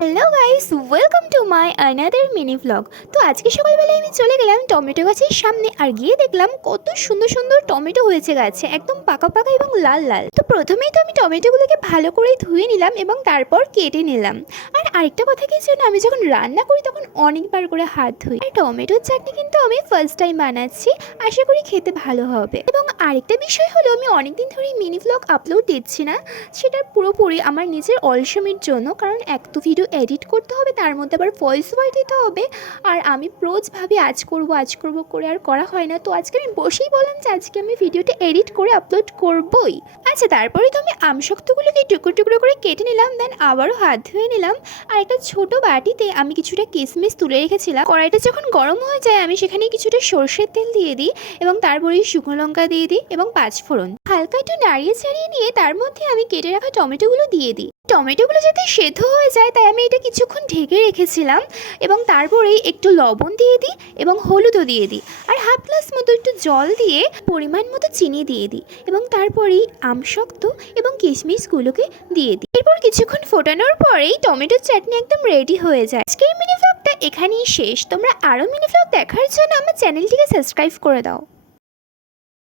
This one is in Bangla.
Hello guys, welcome to my another mini vlog. তো আজকে সকালবেলায় আমি চলে গেলাম টমেটো গাছের সামনে, আর গিয়ে দেখলাম কত সুন্দর সুন্দর টমেটো হয়েছে গাছে, একদম পাকা পাকা এবং লাল লাল। তো প্রথমেই তো আমি টমেটোগুলোকে ভালো করে ধুয়ে নিলাম এবং তারপর কেটে নিলাম। আর আরেকটা কথা কি জানো, আমি যখন রান্না করি তখন অনেকবার করে হাত ধুই। আর টমেটোর চাটনি কিন্তু আমি ফার্স্ট টাইম বানাচ্ছি, আশা করি খেতে ভালো হবে। এবং আরেকটা বিষয় হলো, আমি অনেকদিন ধরে মিনি ভ্লগ আপলোড দিচ্ছি না, সেটার পুরোপুরি আমার নিজের অলসমির জন্য। কারণ এক তো ভিডিও এডিট করতে হবে, তার মধ্যে আবার ভয়েস ওভার দিতে হবে, আর আমি রোজ ভাবি আজ করব করে আর করা হয় না। তো আজকে আমি বসেই বললাম যে আজকে আমি ভিডিওটা এডিট করে আপলোড করবই। আচ্ছা, তারপরে তো আমি আমশক্তগুলোকে টুকরো টুকরো করে কেটে নিলাম, দেন আবারও হাত ধুয়ে নিলাম। আর একটা ছোট বাটিতে আমি কিছুটা কিশমিশ তুলে রেখেছিলাম। কড়াইটা যখন গরম হয়ে যায় আমি সেখানে কিছুটা সর্ষের তেল দিয়ে দিই এবং তারপরে শুকনো লঙ্কা দিয়ে দিই এবং পাঁচফোড়ন হালকা একটু নাড়িয়ে ছাড়িয়ে নিয়ে তার মধ্যে আমি কেটে রাখা টমেটোগুলো দিয়ে দিই। টমেটোগুলো যাতে সেদ্ধ হয়ে যায় তাই আমি এটা কিছুক্ষণ ঢেকে রেখেছিলাম, এবং তারপরেই একটু লবণ দিয়ে দিই এবং হলুদও দিয়ে দিই, আর হাফ গ্লাস মতো একটু জল দিয়ে পরিমাণ মতো চিনি দিয়ে দিই, এবং তারপরেই আমশক্ত এবং কিশমিশগুলোকে দিয়ে দিই। এরপর কিছুক্ষণ ফোটানোর পরেই টমেটোর চাটনি একদম রেডি হয়ে যায়। আজকের মিনি ভ্লগটা এখানেই শেষ। তোমরা আরও মিনি ভ্লগ দেখার জন্য আমার চ্যানেলটিকে সাবস্ক্রাইব করে দাও।